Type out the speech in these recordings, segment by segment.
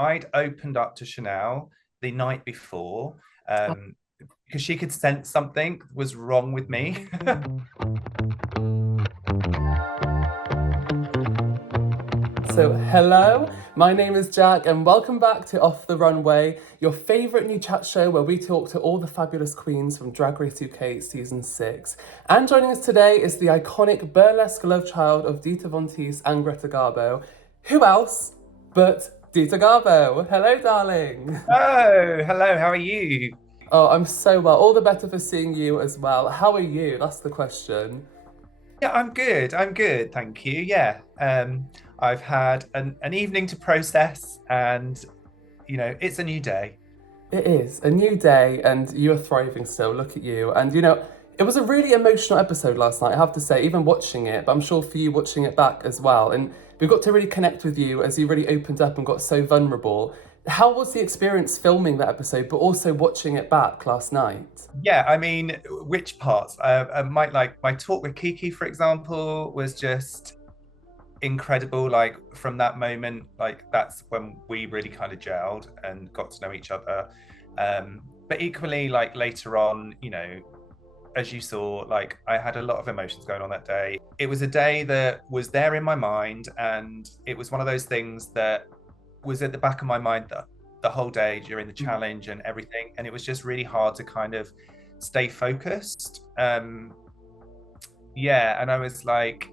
I'd opened up to Chanel the night before because she could sense something was wrong with me. So, hello, my name is Jack, and welcome back to Off the Runway, your favourite new chat show where we talk to all the fabulous queens from Drag Race UK Season 6. And joining us today is the iconic burlesque love child of Dita Von Teese and Greta Garbo. Who else but Dita Garbo? Hello, darling. Oh, hello, how are you? Oh, I'm so well. All the better for seeing you as well. How are you? That's the question. Yeah, I'm good. I'm good, thank you. Yeah. I've had an evening to process and it's a new day. It is a new day, and you're thriving still. Look at you. And it was a really emotional episode last night, I have to say, even watching it, but I'm sure for you watching it back as well. And we got to really connect with you as you really opened up and got so vulnerable. How was the experience filming that episode, but also watching it back last night? Yeah, I mean, which parts? My talk with Kiki, for example, was just incredible. Like from that moment, like that's when we really kind of gelled and got to know each other. But equally, like later on, as you saw, like I had a lot of emotions going on that day. It was a day that was there in my mind, and it was one of those things that was at the back of my mind the whole day during the challenge and everything. And it was just really hard to kind of stay focused. Yeah, and I was like,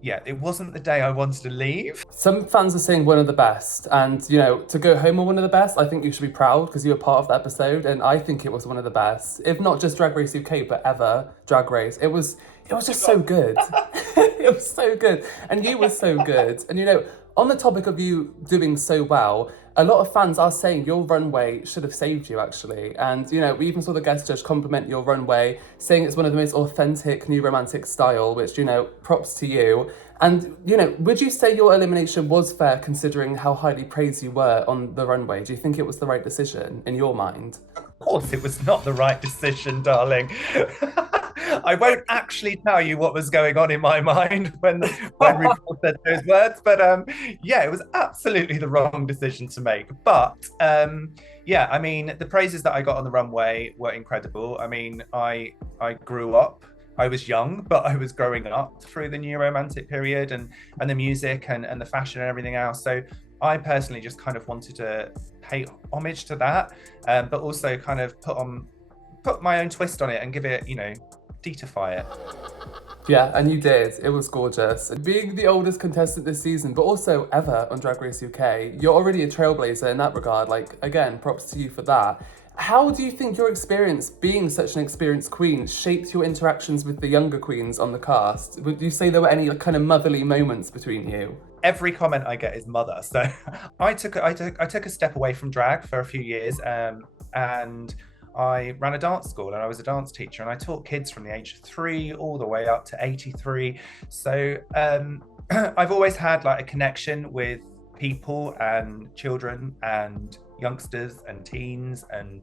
yeah, it wasn't the day I wanted to leave. Some fans are saying one of the best, and to go home on one of the best, I think you should be proud because you were part of the episode, and I think it was one of the best, if not just Drag Race UK, but ever Drag Race. It was just so good. It was so good, and you were so good. And on the topic of you doing so well, a lot of fans are saying your runway should have saved you, actually. And, we even saw the guest judge compliment your runway, saying it's one of the most authentic new romantic style, which, props to you. And, would you say your elimination was fair considering how highly praised you were on the runway? Do you think it was the right decision in your mind? Of course, it was not the right decision, darling. I won't actually tell you what was going on in my mind when RuPaul said those words, but yeah, it was absolutely the wrong decision to make. But yeah, I mean, the praises that I got on the runway were incredible. I mean, I grew up. I was young, but I was growing up through the new romantic period and the music and the fashion and everything else. So I personally just kind of wanted to pay homage to that, but also kind of put my own twist on it and give it, Dita-fy it. Yeah, and you did. It was gorgeous. Being the oldest contestant this season, but also ever on Drag Race UK, you're already a trailblazer in that regard. Like, again, props to you for that. How do you think your experience being such an experienced queen shaped your interactions with the younger queens on the cast? Would you say there were any kind of motherly moments between you? Every comment I get is mother. So I took a step away from drag for a few years, and I ran a dance school and I was a dance teacher, and I taught kids from the age of 3 all the way up to 83. So I've always had like a connection with people and children and youngsters and teens, and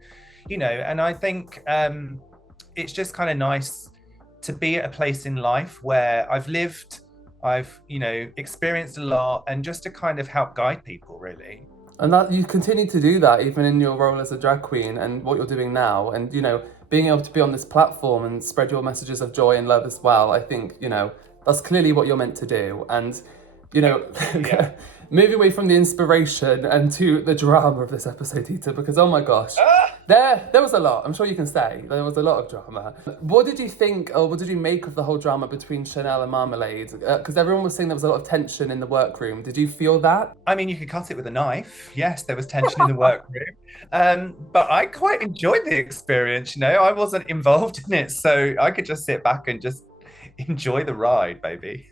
and I think it's just kind of nice to be at a place in life where I've experienced a lot, and just to kind of help guide people, really. And that you continue to do that even in your role as a drag queen and what you're doing now, and being able to be on this platform and spread your messages of joy and love as well. I think that's clearly what you're meant to do. And Yeah. moving away from the inspiration and to the drama of this episode, Dita, because oh my gosh, there was a lot. I'm sure you can say there was a lot of drama. What did you think, or what did you make of the whole drama between Chanel and Marmalade? Because everyone was saying there was a lot of tension in the workroom. Did you feel that? I mean, you could cut it with a knife. Yes, there was tension in the workroom. But I quite enjoyed the experience. I wasn't involved in it, so I could just sit back and just enjoy the ride, baby.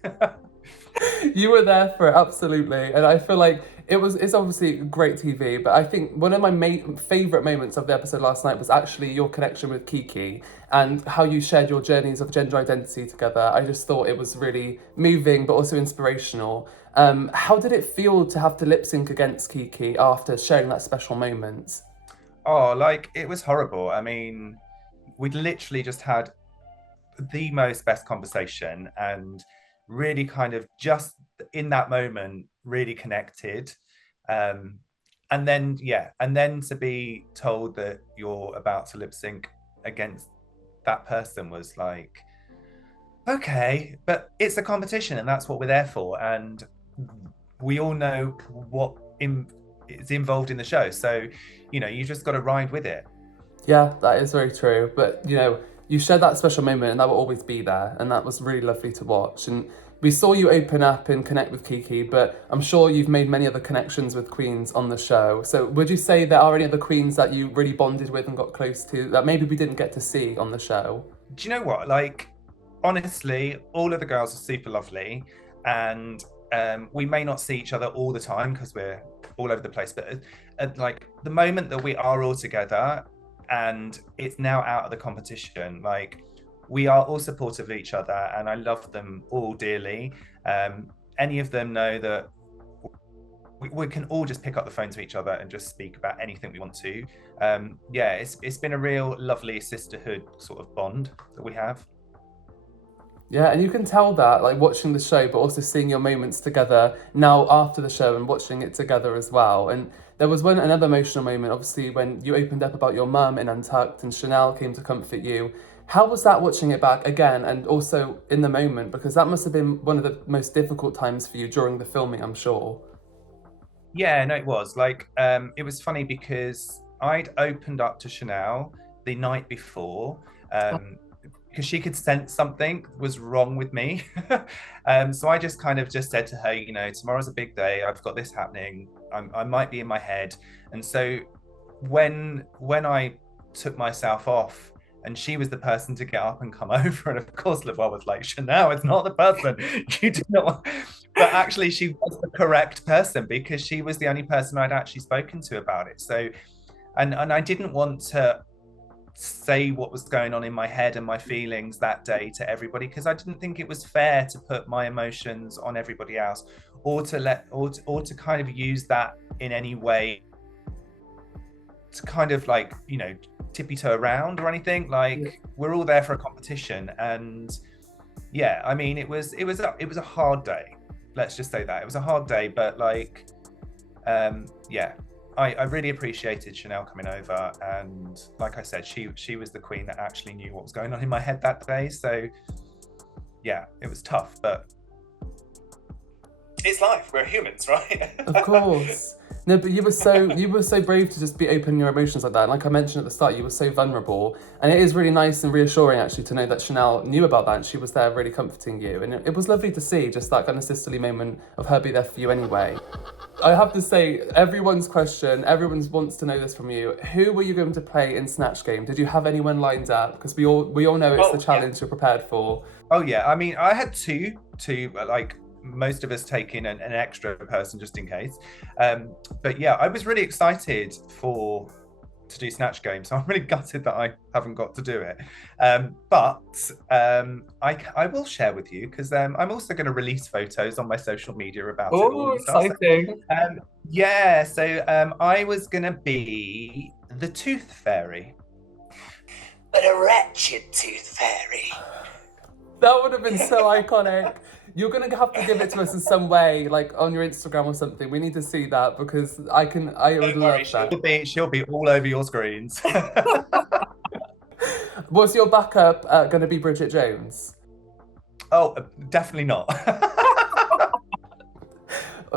You were there for it, absolutely. And I feel like it's obviously great TV, but I think one of my favourite moments of the episode last night was actually your connection with Kiki and how you shared your journeys of gender identity together. I just thought it was really moving, but also inspirational. How did it feel to have to lip sync against Kiki after sharing that special moment? Oh, like it was horrible. I mean, we'd literally just had the most best conversation, and really kind of just in that moment really connected. Um, and then to be told that you're about to lip sync against that person was like, okay, but it's a competition and that's what we're there for. And we all know what is involved in the show. So, you just got to ride with it. Yeah, that is very true. But you shared that special moment, and that will always be there, and that was really lovely to watch. And we saw you open up and connect with Kiki, but I'm sure you've made many other connections with queens on the show. So would you say there are any other queens that you really bonded with and got close to that maybe we didn't get to see on the show? Do you know what? Like, honestly, all of the girls are super lovely, and we may not see each other all the time because we're all over the place. But like the moment that we are all together, and it's now out of the competition, like we are all supportive of each other, and I love them all dearly. Any of them know that we can all just pick up the phone to each other and just speak about anything we want to. Yeah, it's been a real lovely sisterhood sort of bond that we have. Yeah, and you can tell that, like watching the show, but also seeing your moments together now after the show and watching it together as well. And there was another emotional moment, obviously, when you opened up about your mum in Untucked and Chanel came to comfort you. How was that watching it back again and also in the moment? Because that must have been one of the most difficult times for you during the filming, I'm sure. Yeah, no, it was like it was funny because I'd opened up to Chanel the night before. Because she could sense something was wrong with me. So I just kind of just said to her, tomorrow's a big day. I've got this happening. I might be in my head. And so when I took myself off, and she was the person to get up and come over, and of course, LeVar was like, Chanel is not the person. You do not. But actually, she was the correct person because she was the only person I'd actually spoken to about it. So, and I didn't want to say what was going on in my head and my feelings that day to everybody because I didn't think it was fair to put my emotions on everybody else or to kind of use that in any way to kind of like tippy toe around or anything. Like we're all there for a competition, and yeah, I mean it was a hard day. Let's just say that it was a hard day, but like yeah, I really appreciated Chanel coming over, and like I said, she was the queen that actually knew what was going on in my head that day. So yeah, it was tough, but it's life. We're humans, right? Of course. No, but you were so brave to just be open in your emotions like that. And like I mentioned at the start, you were so vulnerable. And it is really nice and reassuring actually to know that Chanel knew about that and she was there really comforting you. And it was lovely to see just that kind of sisterly moment of her be there for you anyway. I have to say, everyone wants to know this from you. Who were you going to play in Snatch Game? Did you have anyone lined up? Because we all know it's the challenge you're prepared for. Oh yeah, I mean, I had two, like most of us taking an extra person just in case. But yeah, I was really excited to do Snatch Game, so I'm really gutted that I haven't got to do it. But I will share with you because I'm also going to release photos on my social media about it all. Exciting! Yeah, so I was going to be the Tooth Fairy, but a wretched Tooth Fairy. That would have been so iconic. You're going to have to give it to us in some way, like on your Instagram or something. We need to see that because I would love that. She'll be all over your screens. Was your backup going to be Bridget Jones? Oh, definitely not.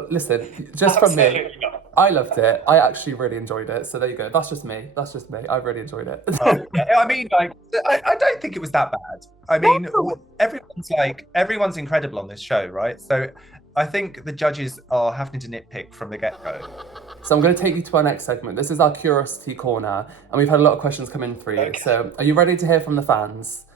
Listen, just from me, I loved it. I actually really enjoyed it. So there you go. That's just me. I really enjoyed it. Yeah. I mean, like, I don't think it was that bad. I mean, everyone's incredible on this show, right? So I think the judges are having to nitpick from the get-go. So I'm going to take you to our next segment. This is our Curiosity Corner, and we've had a lot of questions come in for you. Okay. So are you ready to hear from the fans?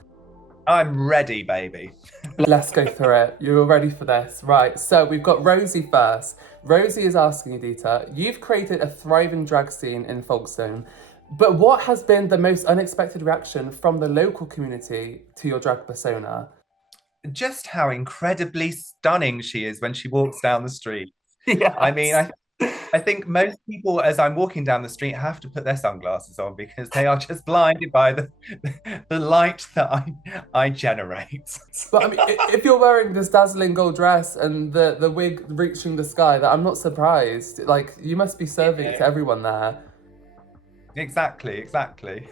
I'm ready, baby. Let's go through it. You're ready for this. Right, so we've got Rosie first. Rosie is asking you, Dita, you've created a thriving drag scene in Folkestone, but what has been the most unexpected reaction from the local community to your drag persona? Just how incredibly stunning she is when she walks down the street. Yes. I mean, I think most people, as I'm walking down the street, have to put their sunglasses on because they are just blinded by the light that I generate. But I mean, if you're wearing this dazzling gold dress and the wig reaching the sky, that I'm not surprised. Like, you must be serving it to everyone there. Exactly, exactly.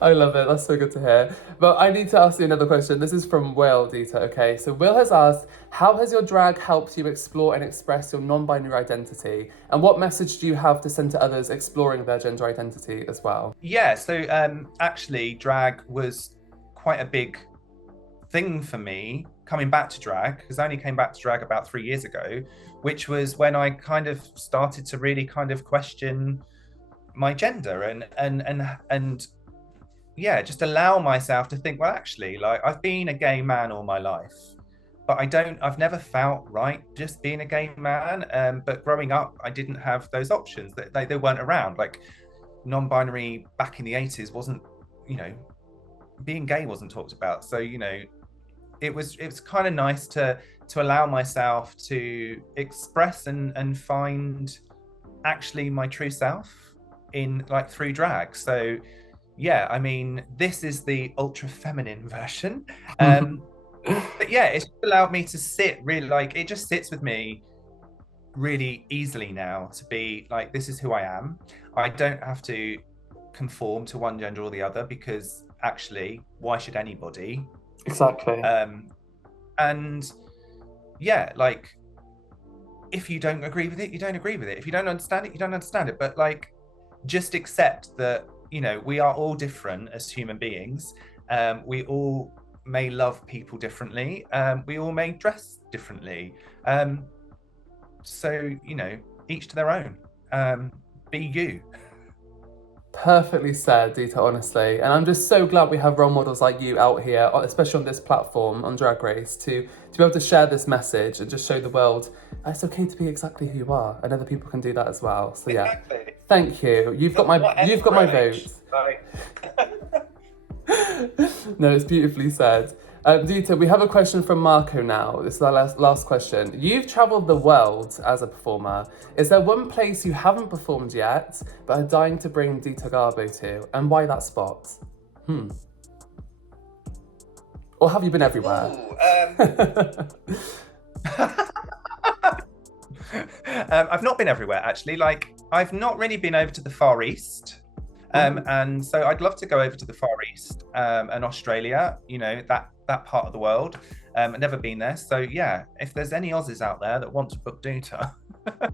I love it. That's so good to hear. But I need to ask you another question. This is from Will, Dita. Okay, so Will has asked, how has your drag helped you explore and express your non-binary identity? And what message do you have to send to others exploring their gender identity as well? Yeah, so actually, drag was quite a big thing for me coming back to drag, because I only came back to drag about 3 years ago, which was when I kind of started to really kind of question my gender and yeah, just allow myself to think, well, actually, like I've been a gay man all my life, but I've never felt right just being a gay man. But growing up, I didn't have those options, that they weren't around. Like non-binary back in the 80s wasn't, you know, being gay wasn't talked about. So, you know, it was kind of nice to allow myself to express and find actually my true self in like through drag. So yeah, I mean, this is the ultra feminine version. But yeah, it's allowed me to sit really, like, it just sits with me really easily now to be like, this is who I am. I don't have to conform to one gender or the other, because actually, why should anybody? Exactly. And yeah, like, if you don't agree with it, you don't agree with it. If you don't understand it, you don't understand it. But like, just accept that, you know, we are all different as human beings. We all may love people differently. We all may dress differently. So, you know, each to their own. Be you. Perfectly said, Dita, honestly. And I'm just so glad we have role models like you out here, especially on this platform, on Drag Race, to be able to share this message and just show the world that it's okay to be exactly who you are, and other people can do that as well. So yeah, exactly. Thank you. You've got my vote. No, it's beautifully said. Dita, we have a question from Marco now. This is our last question. You've travelled the world as a performer. Is there one place you haven't performed yet, but are dying to bring Dita Garbo to? And why that spot? Or have you been everywhere? I've not been everywhere, actually. Like, I've not really been over to the Far East. And so I'd love to go over to the Far East and Australia, you know, that part of the world. I've never been there. So yeah, if there's any Aussies out there that want to book Dita.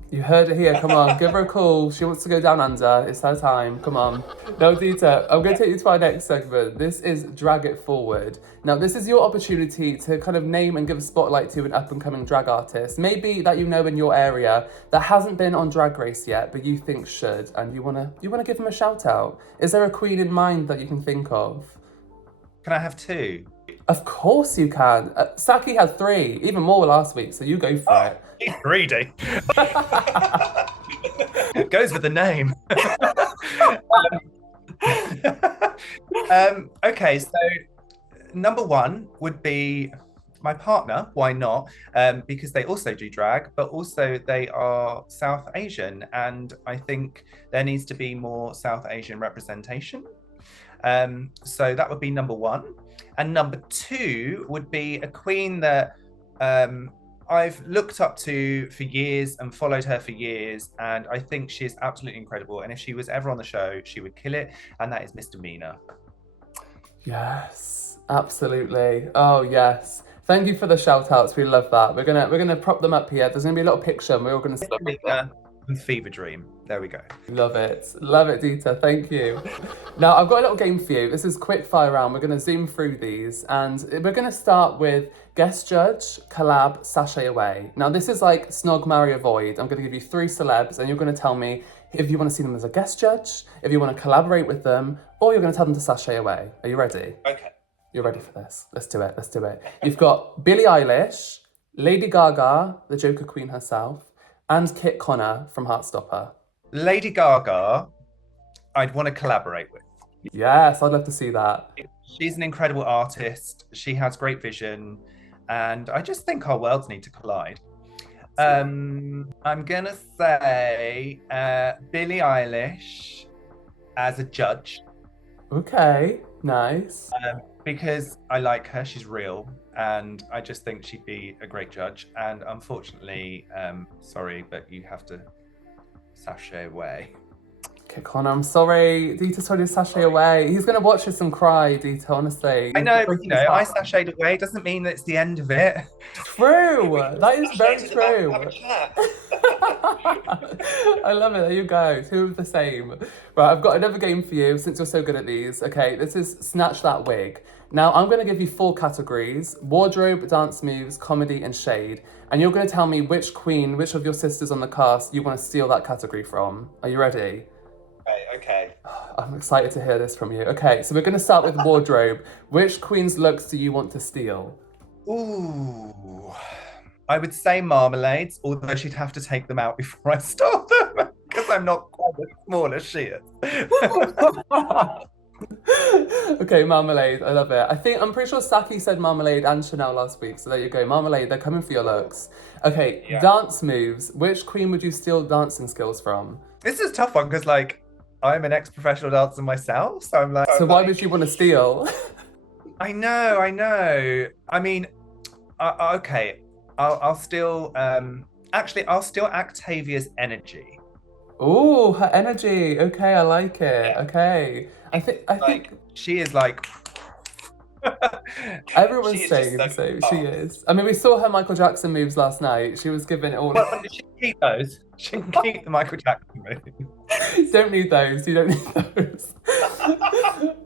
You heard it here, come on, give her a call. She wants to go down under, it's her time, come on. No, Dita, I'm going to take you to our next segment. This is Drag It Forward. Now, this is your opportunity to kind of name and give a spotlight to an up-and-coming drag artist, maybe that you know in your area that hasn't been on Drag Race yet, but you think should, and you wanna give them a shout out. Is there a queen in mind that you can think of? Can I have two? Of course you can. Saki had 3, even more last week, so you go for it. He's greedy. It goes with the name. Okay, so number 1 would be my partner. Why not? Because they also do drag, but also they are South Asian, and I think there needs to be more South Asian representation. So that would be number 1. And number 2 would be a queen that I've looked up to for years and followed her for years, and I think she is absolutely incredible. And if she was ever on the show, she would kill it, and that is Misdemeanor. Yes, absolutely. Oh yes. Thank you for the shout outs. We love that. We're gonna prop them up here. There's gonna be a little picture and we're all gonna and Fever Dream. There we go. Love it, Dita. Thank you. Now I've got a little game for you. This is quick fire round. We're gonna zoom through these, and we're gonna start with guest judge, collab, Sashay Away. Now this is like snog, marry, avoid. I'm gonna give you 3 celebs, and you're gonna tell me if you want to see them as a guest judge, if you want to collaborate with them, or you're gonna tell them to sashay away. Are you ready? Okay. You're ready for this. Let's do it. You've got Billie Eilish, Lady Gaga, the Joker Queen herself, and Kit Connor from Heartstopper. Lady Gaga, I'd want to collaborate with. Yes, I'd love to see that. She's an incredible artist. She has great vision. And I just think our worlds need to collide. I'm gonna say Billie Eilish as a judge. Okay, nice. Because I like her, she's real, and I just think she'd be a great judge. And unfortunately, sorry, but you have to sashay away. Okay, Connor, I'm sorry. Dita told you Sashay Away. He's gonna watch this and cry, Dita, honestly. I know, I sashayed away doesn't mean that it's the end of it. True. That is very true. I love it. There you go. Two of the same. Right, I've got another game for you since you're so good at these. Okay, this is Snatch That Wig. Now, I'm going to give you 4 categories: wardrobe, dance moves, comedy, and shade. And you're going to tell me which queen, which of your sisters on the cast you want to steal that category from. Are you ready? Okay. I'm excited to hear this from you. Okay, so we're going to start with wardrobe. Which queen's looks do you want to steal? Ooh. I would say Marmalades, although she'd have to take them out before I stole them because I'm not quite as small as she is. Okay, Marmalade, I love it. I'm pretty sure Saki said Marmalade and Chanel last week, so there you go. Marmalade, they're coming for your looks. Okay, yeah. Dance moves. Which queen would you steal dancing skills from? This is a tough one because, like, I'm an ex-professional dancer myself, so I'm like... So why would you want to steal? I know. I mean, okay, I'll steal... Actually, I'll steal Octavia's energy. Oh, her energy. Okay, I like it. Yeah. Okay. I think she is like everyone's saying the same. She is. I mean, we saw her Michael Jackson moves last night. She was giving it all. Well, she can keep those. She can keep the Michael Jackson moves. You don't need those. You don't need those.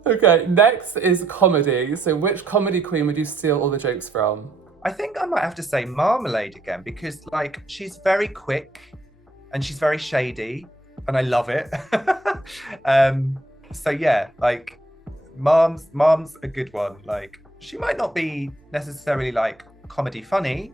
Okay, next is comedy. So which comedy queen would you steal all the jokes from? I think I might have to say Marmalade again because, like, she's very quick and she's very shady and I love it. So yeah, like Mom's a good one. Like, she might not be necessarily like comedy funny,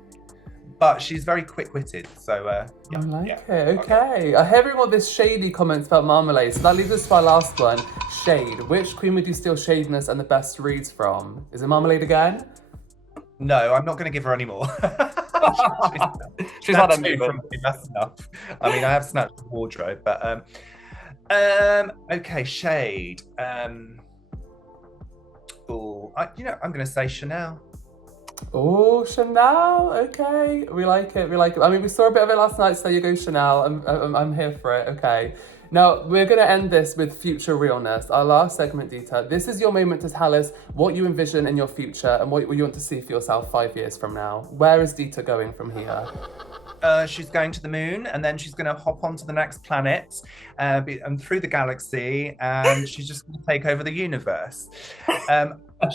but she's very quick-witted. So yeah, I like it. Okay. I'm hearing all this shady comments about Marmalade. So that leaves us to our last one, shade. Which queen would you steal shadiness and the best reads from? Is it Marmalade again? No, I'm not going to give her any more. she's had a movement. That's enough. I mean, I have snatched the wardrobe, but okay, shade. I'm going to say Chanel. Oh, Chanel. Okay, we like it. I mean, we saw a bit of it last night, so there you go, Chanel. I'm here for it. Okay. Now, we're going to end this with future realness, our last segment, Dita. This is your moment to tell us what you envision in your future and what you want to see for yourself 5 years from now. Where is Dita going from here? She's going to the moon, and then she's going to hop onto the next planet and through the galaxy, and she's just going to take over the universe.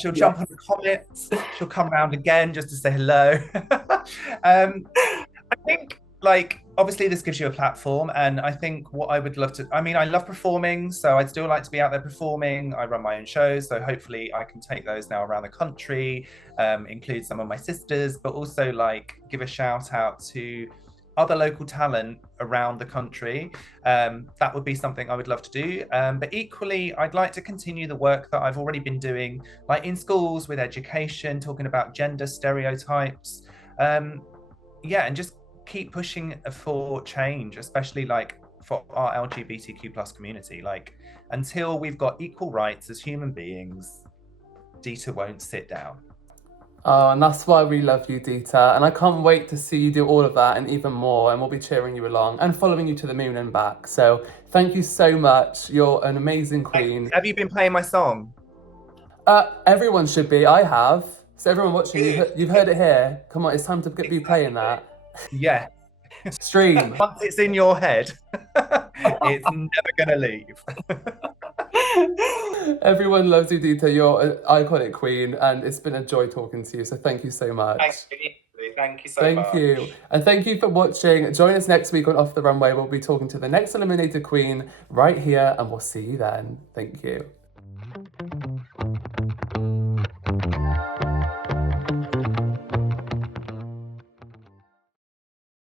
She'll jump on a comet. She'll come around again just to say hello. I think, like, obviously this gives you a platform, and I think what I would love to, I mean, I love performing, so I'd still like to be out there performing. I run my own shows, so hopefully I can take those now around the country, include some of my sisters, but also like give a shout out to other local talent around the country. That would be something I would love to do. But equally, I'd like to continue the work that I've already been doing, like in schools with education, talking about gender stereotypes. And just keep pushing for change, especially like for our LGBTQ plus community. Like, until we've got equal rights as human beings, Dita won't sit down. Oh, and that's why we love you, Dita. And I can't wait to see you do all of that and even more. And we'll be cheering you along and following you to the moon and back. So thank you so much. You're an amazing queen. Have you been playing my song? Everyone should be. I have. So everyone watching, you've heard it here. Come on, it's time to be playing that. Yeah. Stream. Once it's in your head, it's never going to leave. Everyone loves you, Dita. You're an iconic queen, and it's been a joy talking to you. So thank you so much. Thank you so much. Thank you. And thank you for watching. Join us next week on Off the Runway. We'll be talking to the next eliminated queen right here, and we'll see you then. Thank you.